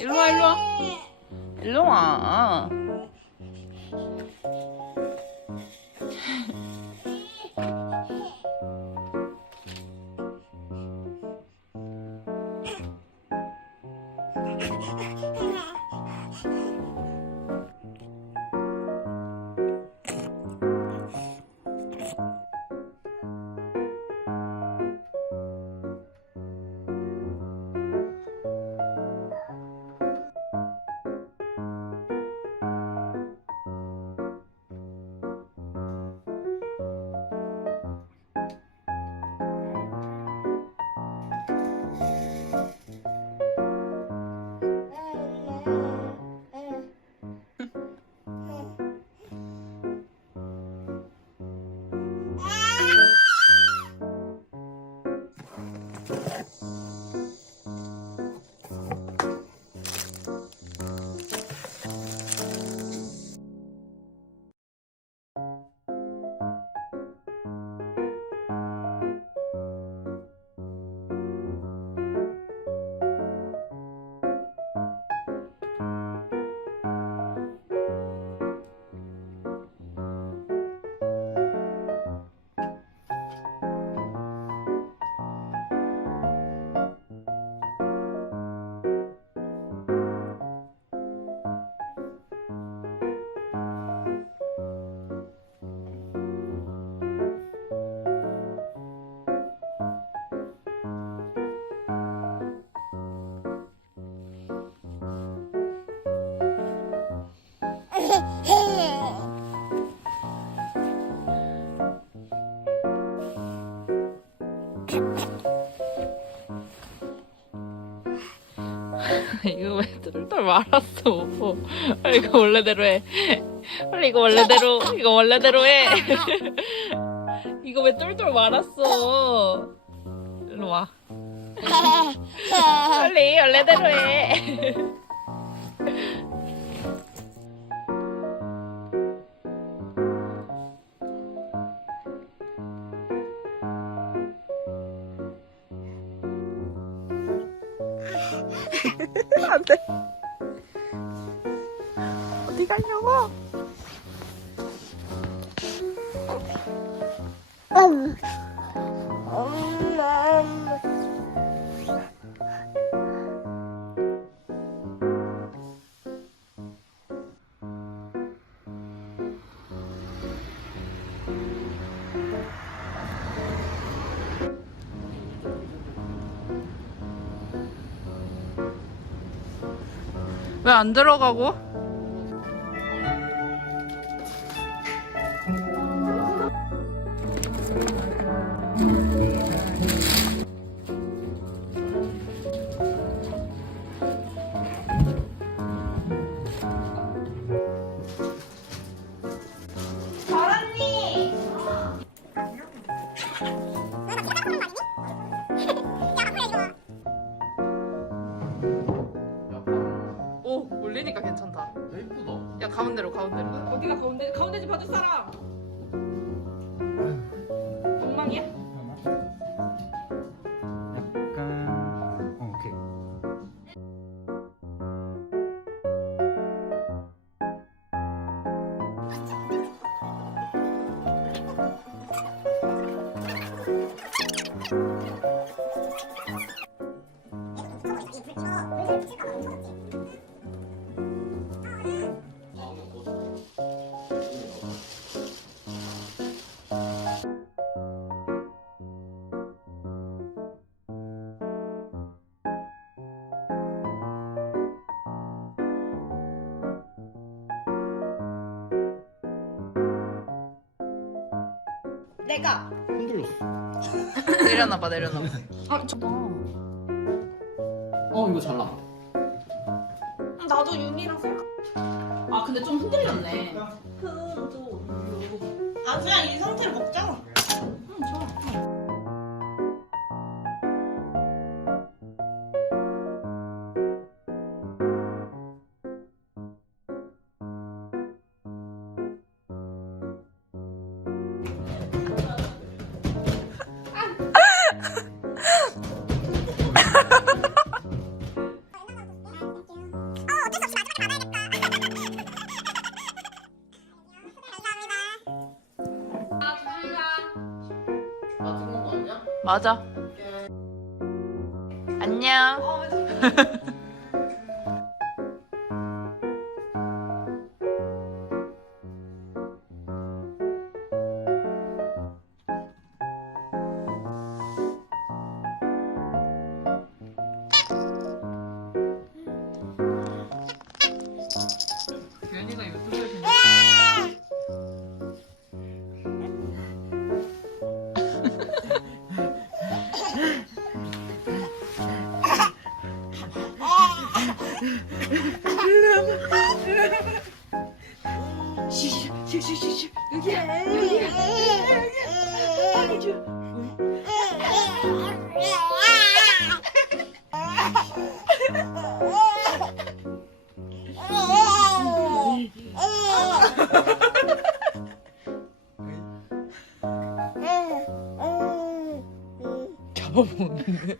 일로 와 일로 와. 일로 와 이거 왜 똘똘 말았어? 빨리 이거 원래대로 해. 빨리 이거 원래대로 이거 원래대로 해. 이거 왜 똘똘 말았어? 일로 와. 빨리 원래대로 해 안돼. 어디 가려고 안 들어가고? 내가. 흔들렸어. 내려놔봐 내려놔봐 아 저거. 어 이거 잘 나와. 나도 윤이랑 생. 아 근데 좀 흔들렸네 그도. 아 그냥 이 상태로 먹자. 아니 잡아먹는데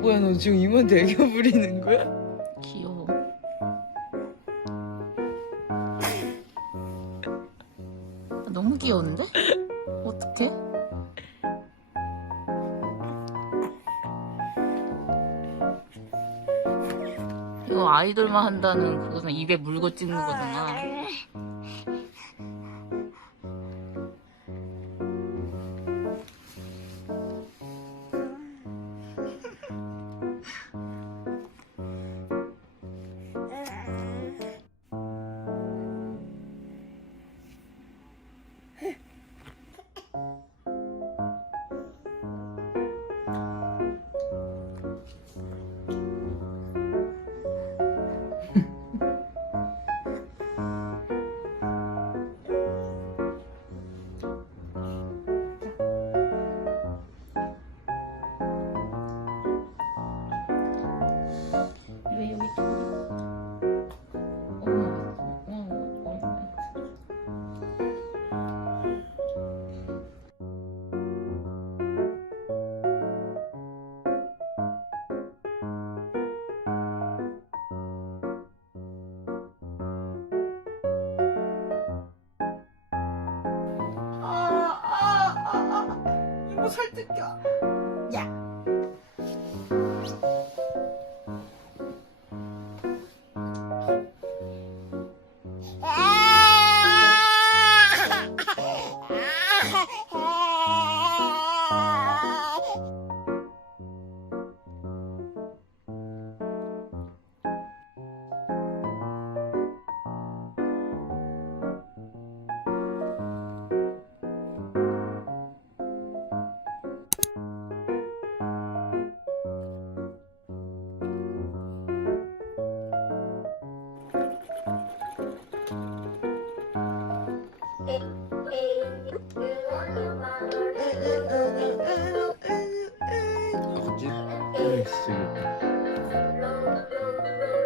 뭐야 너 지금 이모한테 애교 부리는 거야? 돌만 한다는 그거는 입에 물고 찍는 거잖아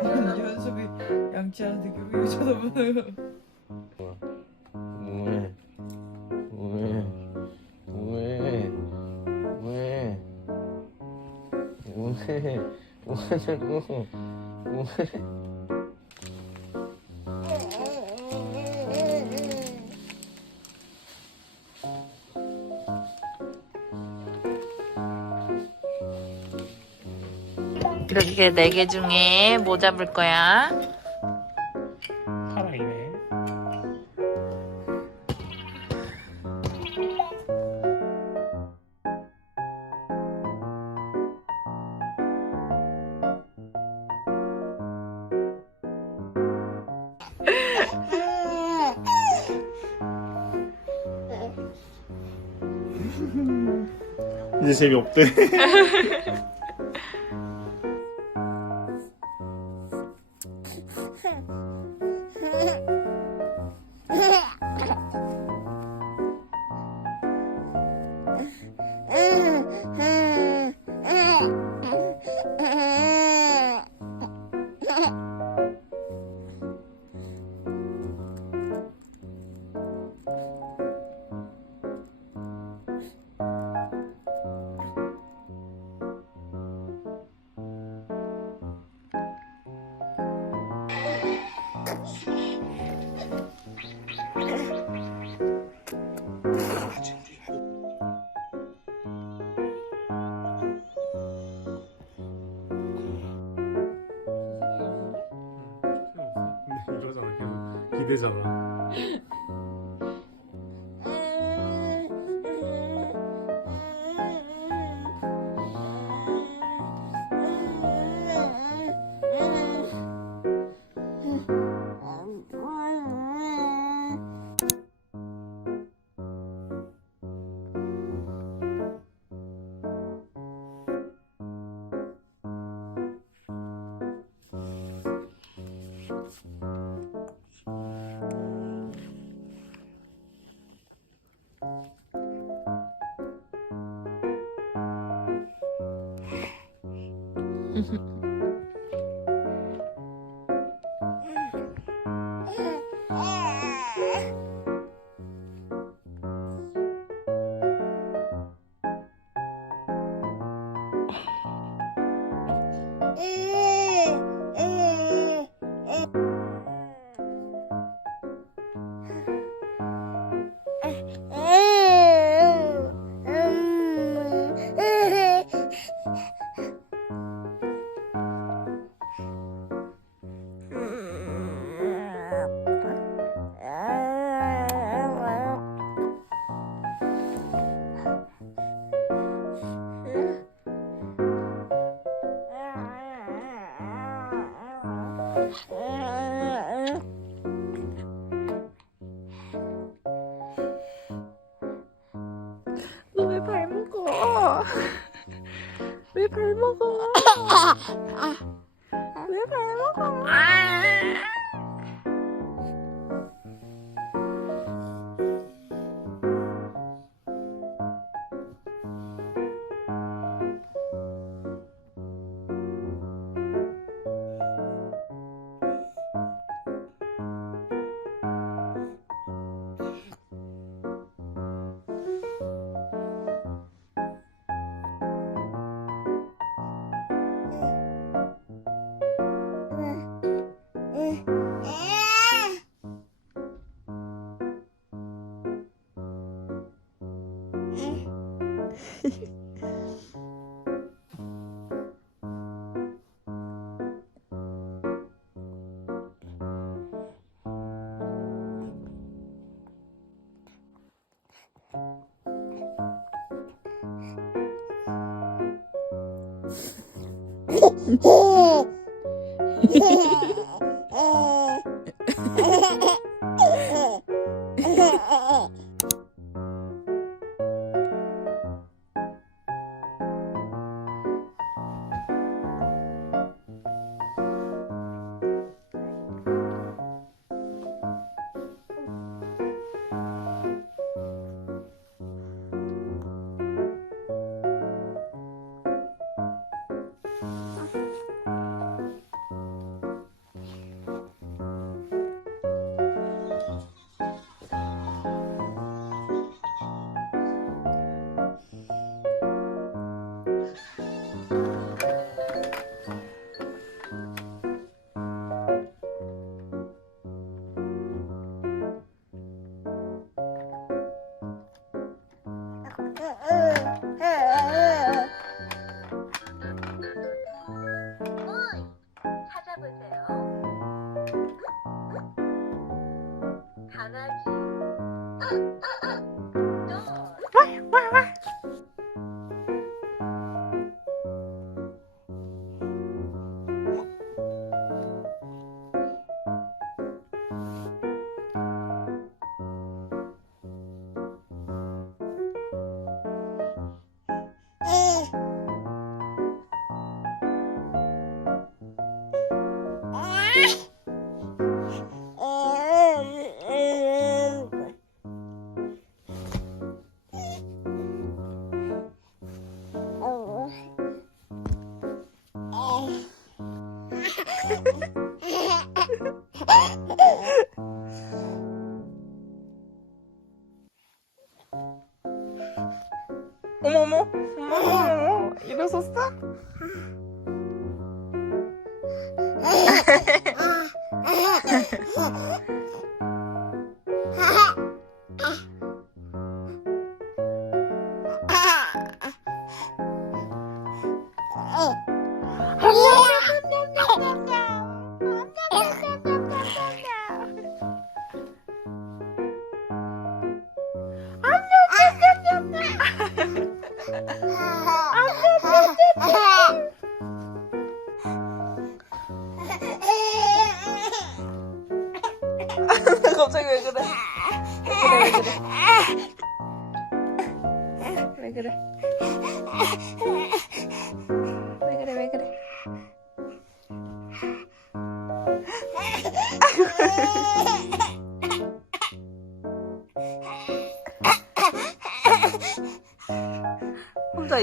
네, 연습이 양치하는데 교육이 쳐다보는 왜? 왜? 왜? 왜? 왜? 왜 자꾸? 왜? 이렇게 네 개 중에 뭐 잡을 거야? 사랑이네. 이제 재미없대. 你可以走了？嗯哼。왜 발 먹어? 아, 哦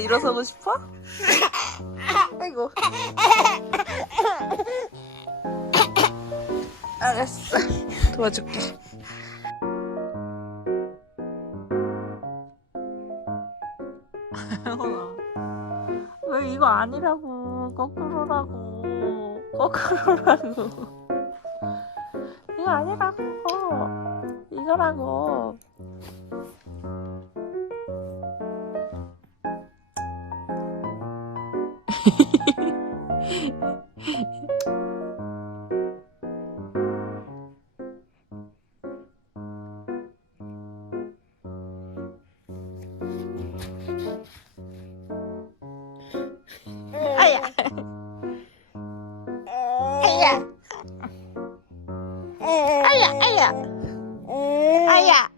일어서고 싶어? 아이고. 알았어. 도와줄게. 왜 이거 아니라고 거꾸로라고 거꾸로라고 이거 아니라고 이거라고 아야 아야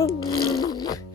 Oh,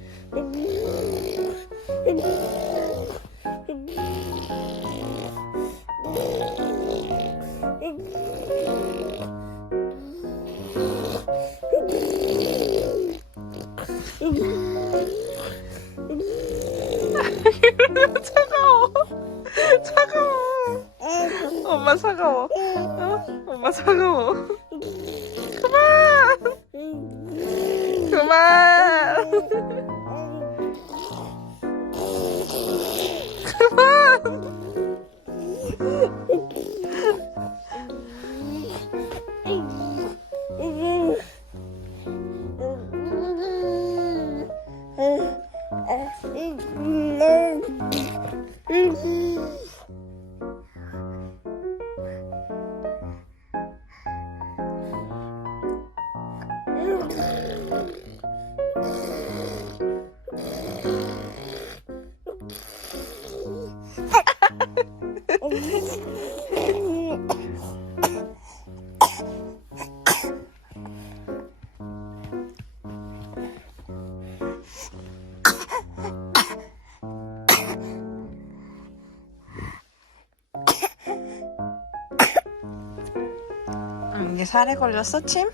살에 걸렸어 침?